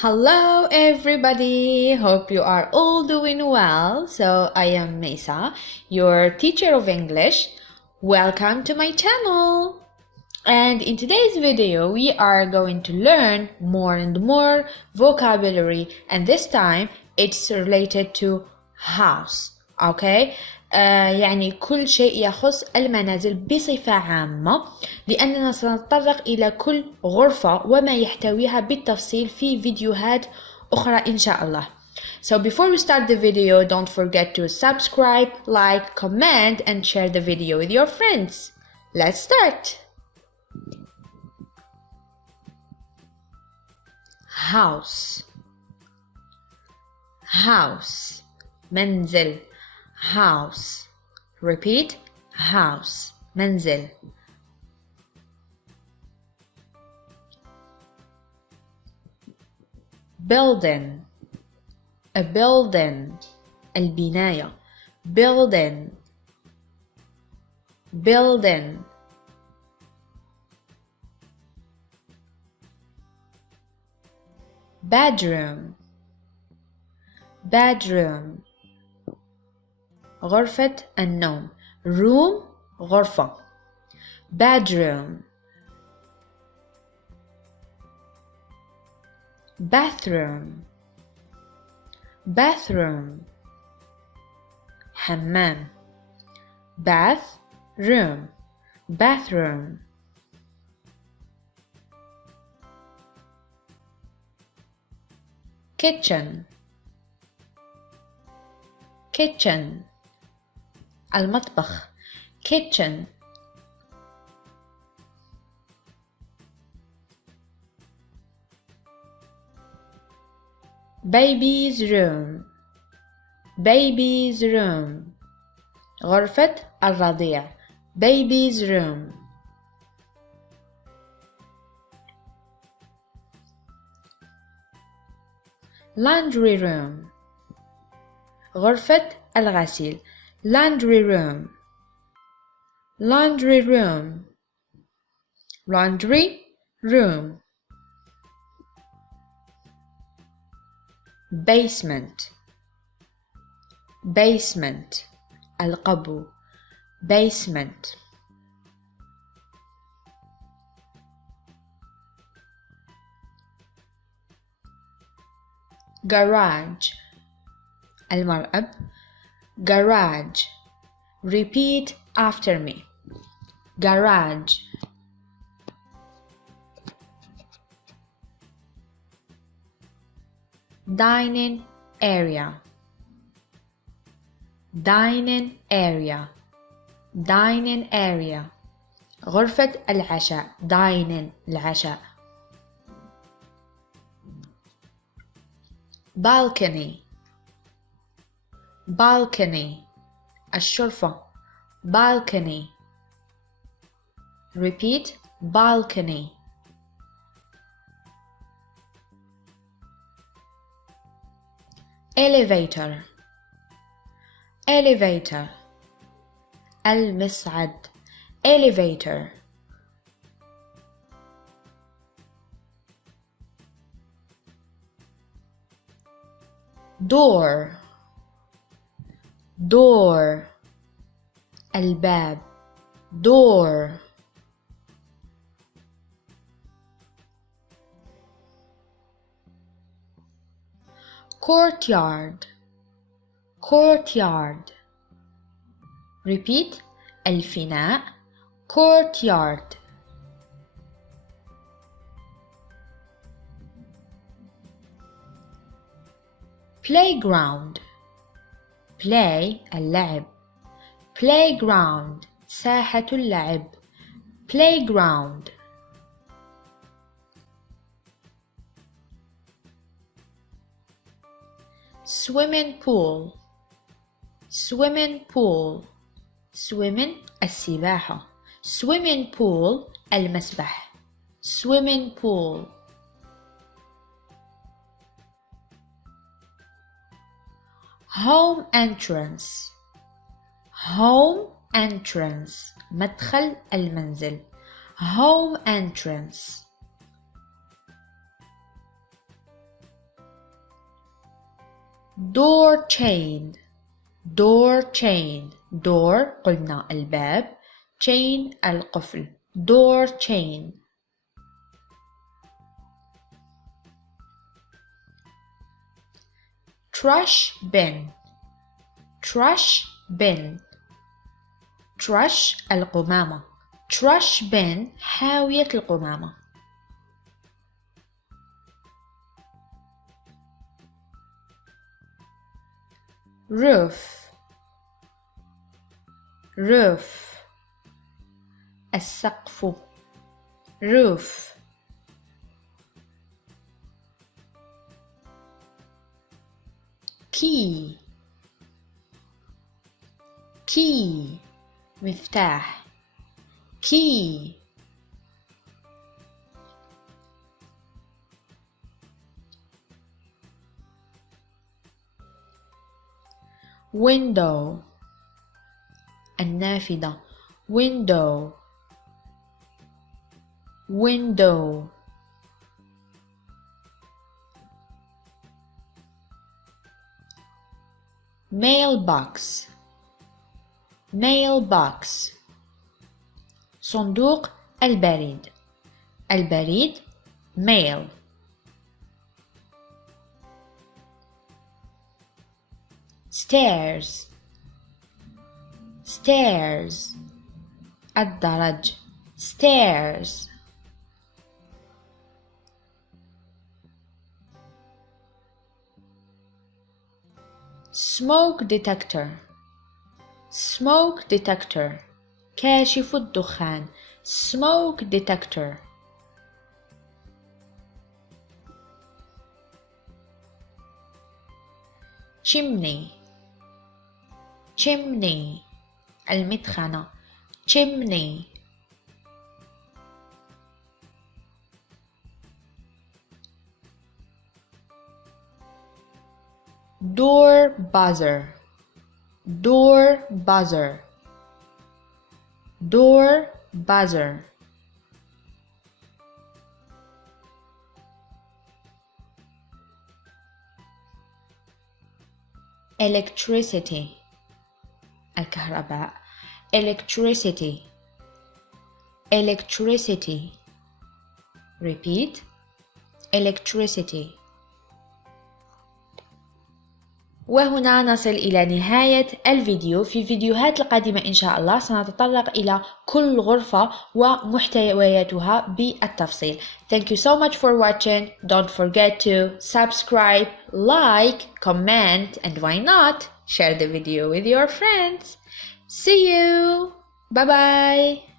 Hello everybody, hope you are all doing well. So I am Mesa, your teacher of English. Welcome to my channel. And in today's video, we are going to learn more and more vocabulary, and this time it's related to house. Okay? يعني كل شيء يخص المنازل بصفة عامة، لأننا سنتطرق إلى كل غرفة وما يحتويها بالتفصيل في فيديوهات أخرى إن شاء الله. So before we start the video, don't forget to subscribe, like, comment and share the video with your friends. Let's start! House, house, منزل, house. Repeat, house, منزل. Building, a building, البناية, building, building. Bedroom, bedroom, غرفة النوم. Room, غرفة. Bedroom. Bathroom, bathroom, حمام. Bath, room, bathroom. Kitchen, kitchen, المطبخ. Kitchen. Baby's room, baby's room, غرفة الرضيع. Baby's room. Laundry room, غرفة الغسيل. Laundry room, laundry room, laundry room. Basement, basement, القبو. Basement. Garage, المرأب. Garage. Repeat after me. Garage. Dining area, dining area, dining area. غرفة العشاء. Dining, العشاء. Balcony, balcony, الشرفة. Balcony. Repeat, balcony. Elevator, elevator, المصعد. Elevator. Door, door, الباب. Door. Courtyard, courtyard. Repeat, الفناء. Courtyard. Playground, play, اللعب. Playground, ساحة اللعب. Playground. Swimming pool, swimming pool, swimming السباحة. Swimming pool المسبح. Swimming pool. Home entrance, home entrance, مدخل المنزل. Home entrance. door chain door chain door قلنا الباب chain القفل door chain trash bin trash bin trash القمامة trash bin حاوية القمامة roof roof السقف roof key key مفتاح key window النافدة window window mailbox mailbox صندوق البريد البريد mail stairs stairs الدرج stairs smoke detector smoke detector كاشف الدخان smoke detector chimney chimney المدخنة chimney door buzzer door buzzer door buzzer electricity الكهرباء electricity electricity repeat electricity وهنا نصل إلى نهاية الفيديو. في الفيديوهات القادمة إن شاء الله سنتطرق إلى كل غرفة ومحتوياتها بالتفصيل. Thank you so much for watching. Don't forget to subscribe, like, comment, and why not share the video with your friends. See you. Bye bye.